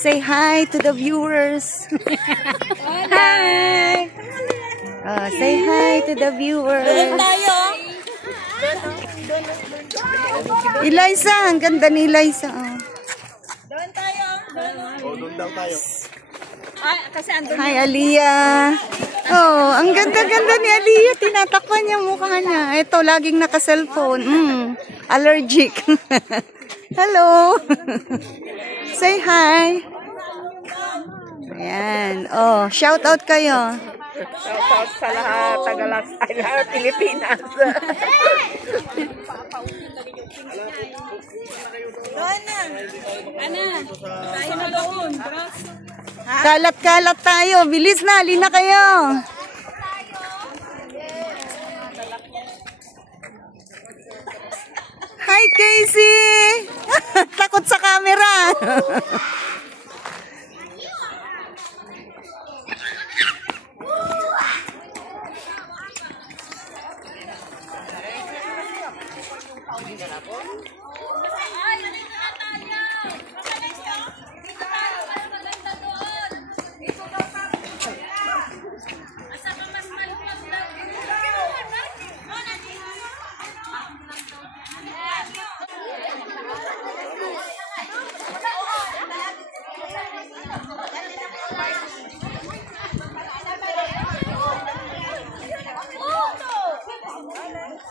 Say hi to the viewers. Hi. Say hi to the viewers. Eliza, ang ganda ni Eliza. Doon tayo. Doon daw tayo. Kasi andun. Hi, Aliyah. Oh, ang ganda-ganda ni Aliyah. Tinatakpan niya mukha niya. Ito, laging naka-cellphone. Allergic. Hello. Say hi. Ayan. Oh, shout out kayo. Shout out sa lahat. Tagalas ay lahat Pilipinas. Doon na. Ana. Tayo na doon. Kalat-kalat tayo. Bilis na. Halina kayo. Hi, Casey. Takot sa camera.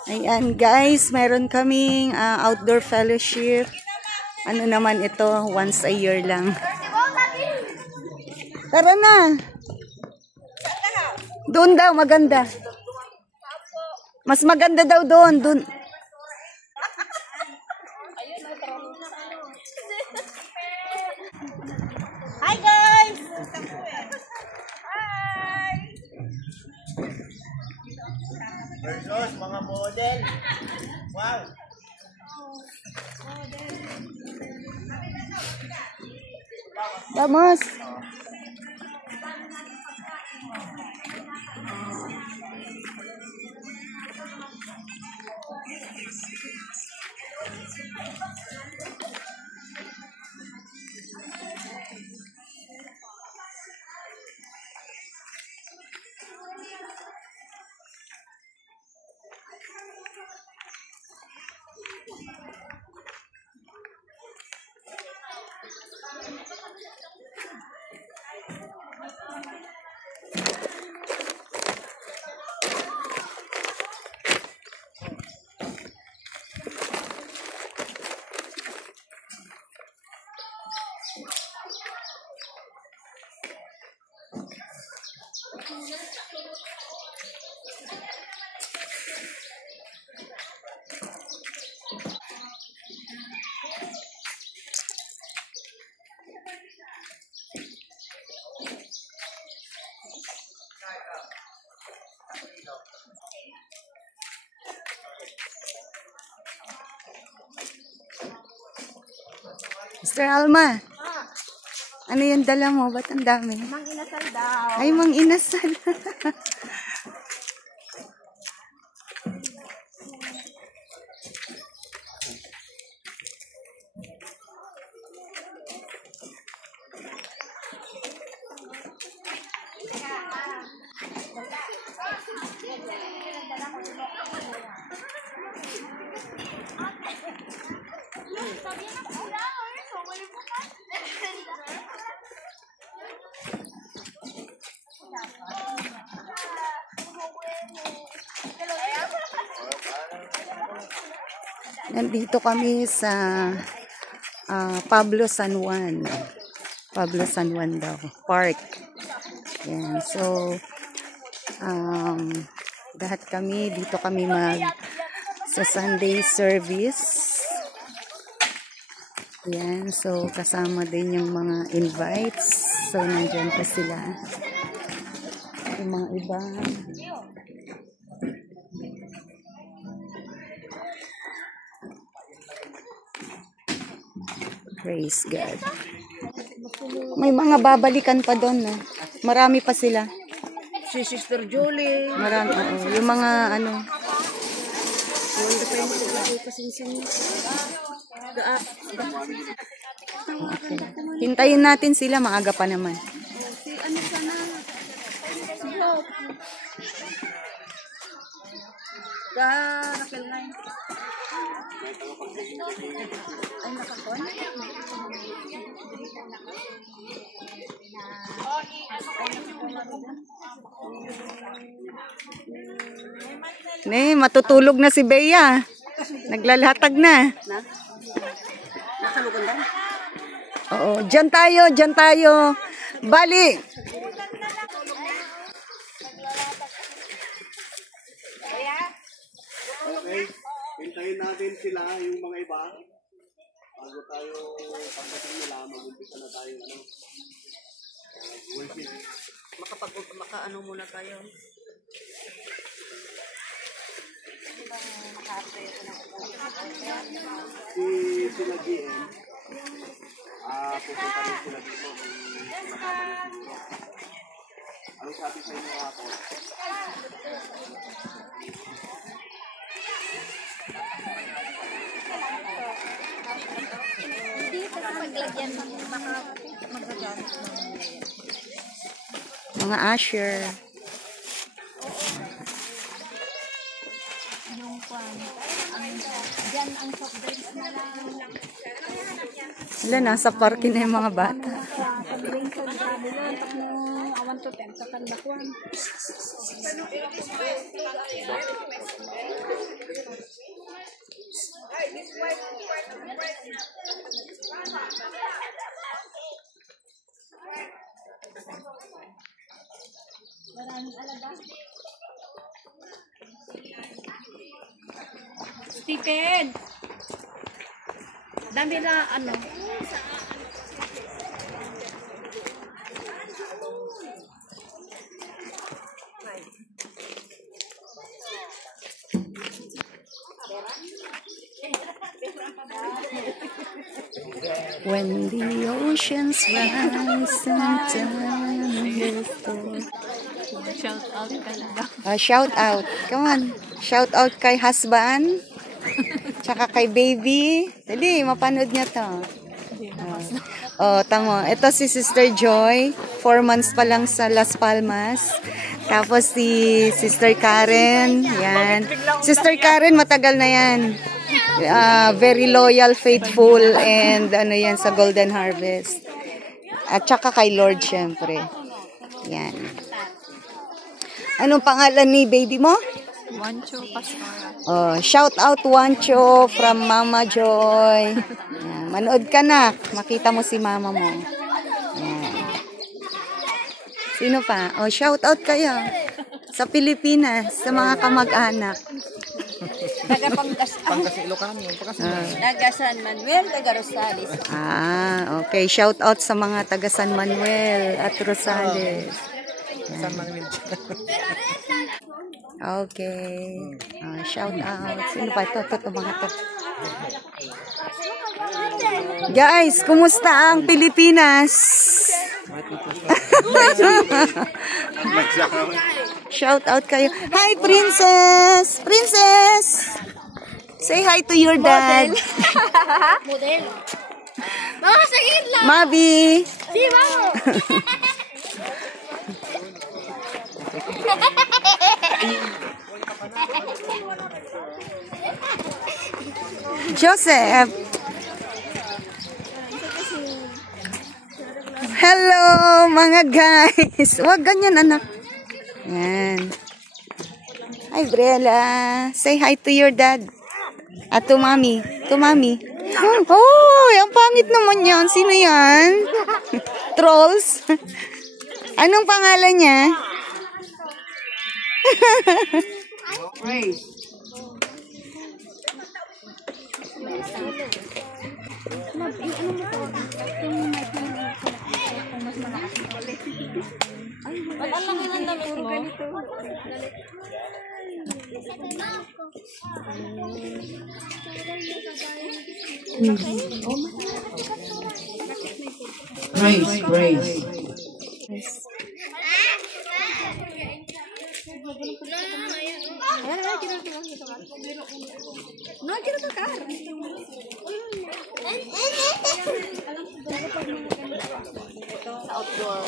Ayan guys, meron kaming outdoor fellowship. Ano naman ito, once a year lang. Tara na. Doon daw, maganda. Mas maganda daw doon. Doon. Hi guys. Versus mga model. Wow. Vamos. Mr. Alma, ano yung dala mo? Ba't ang dami? Mang inasal daw. Ay, mang inasal. Nandito kami sa Pablo San Juan. Pablo San Juan daw. Park. Yan. So, lahat kami, dito kami sa Sunday service. Yan. So, kasama din yung mga invites. So, nandyan pa sila. Yung mga iba. Praise God. May mga babalikan pa doon, no? Marami pa sila. Si Sister Julie. Marami, yung mga ano. Wala pa yung lagay kasi sa hintayin natin sila, maaga pa naman. Si ano sana? Si Hope. Nakil na yun. Ay, nakakon? Matutulog na si Bea. Naglalatag na. Nasa lugundan? Oo, dyan tayo. Bali. Okay, hintayin natin sila, yung mga iba. Bago tayo, pagdating nila, mag-umpisa na tayo, worship. Maka-ano muna tayo. Sila GM, pupunta rin sila dito. Anong sabi sa inyo ako? Mga usher. Wala, nasa parking na yung mga bata. Stephen! Dami na ano? When the oceans rise and Shout out ka na daw. shout out. Come on. Shout out kay husband. Tsaka kay baby. Dali, mapanood niya to. Tamo. Ito si Sister Joy. 4 months pa lang sa Las Palmas. Tapos si Sister Karen. Yan. Sister Karen, matagal na yan. Very loyal, faithful, and ano yan sa Golden Harvest. At tsaka kay Lord, syempre. Yan. Anong pangalan ni baby mo? Wancho Pastora. Shout out Wancho from Mama Joy. Yan. Manood ka na. Makita mo si mama mo. Yan. Sino pa? Shout out kayo. Sa Pilipinas, sa mga kamag-anak. Taga San Manuel, taga Rosales. Okay. Shout out sa mga taga San Manuel at Rosales. San Manuel. Okay. Shout out. Sino pa? Ito, mga to. Guys, kumusta ang Pilipinas? Shout out kayo. Hi, Princess! Princess! Say hi to your dad. Model. Mama, sagit lang. Mabi! Si Mamo. Joseph! Hello, mga guys! Huwag ganyan, anak. Yan. Hi, Brella. Say hi to your dad. At to mommy. To mommy. Oh, ang pangit naman yan. Sino yan? Trolls? Anong pangalan niya? Praise. Ba't ang laki ng damit mo? Praise. No, quiero tocar. Outdoor.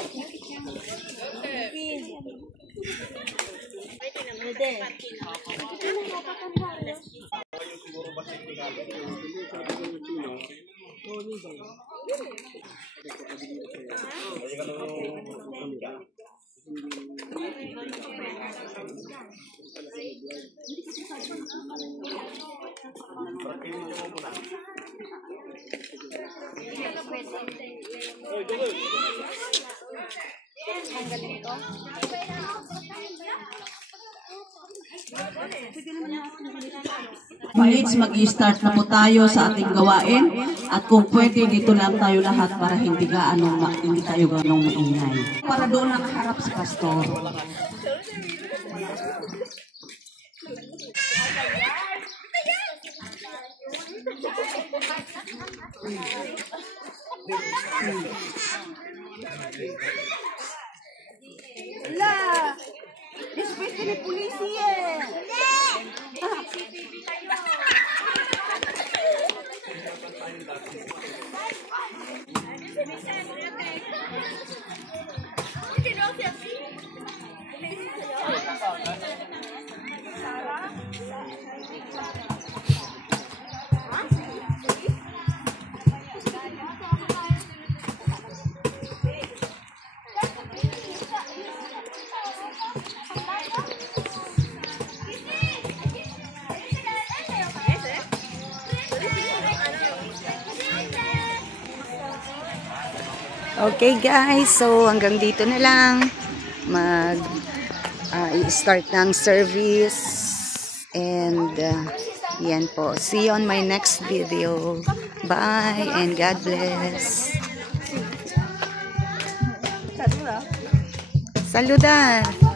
Minutes, mag-start na po tayo sa ating gawain at kung pwede dito lang tayo lahat para hindi tayo ganong maingay. Para doon nakaharap si pastor. Wala! Respeto ni polisi eh! Okay guys, so hanggang dito na lang i-start ng service and yan po. See you on my next video. Bye and God bless. Saludar.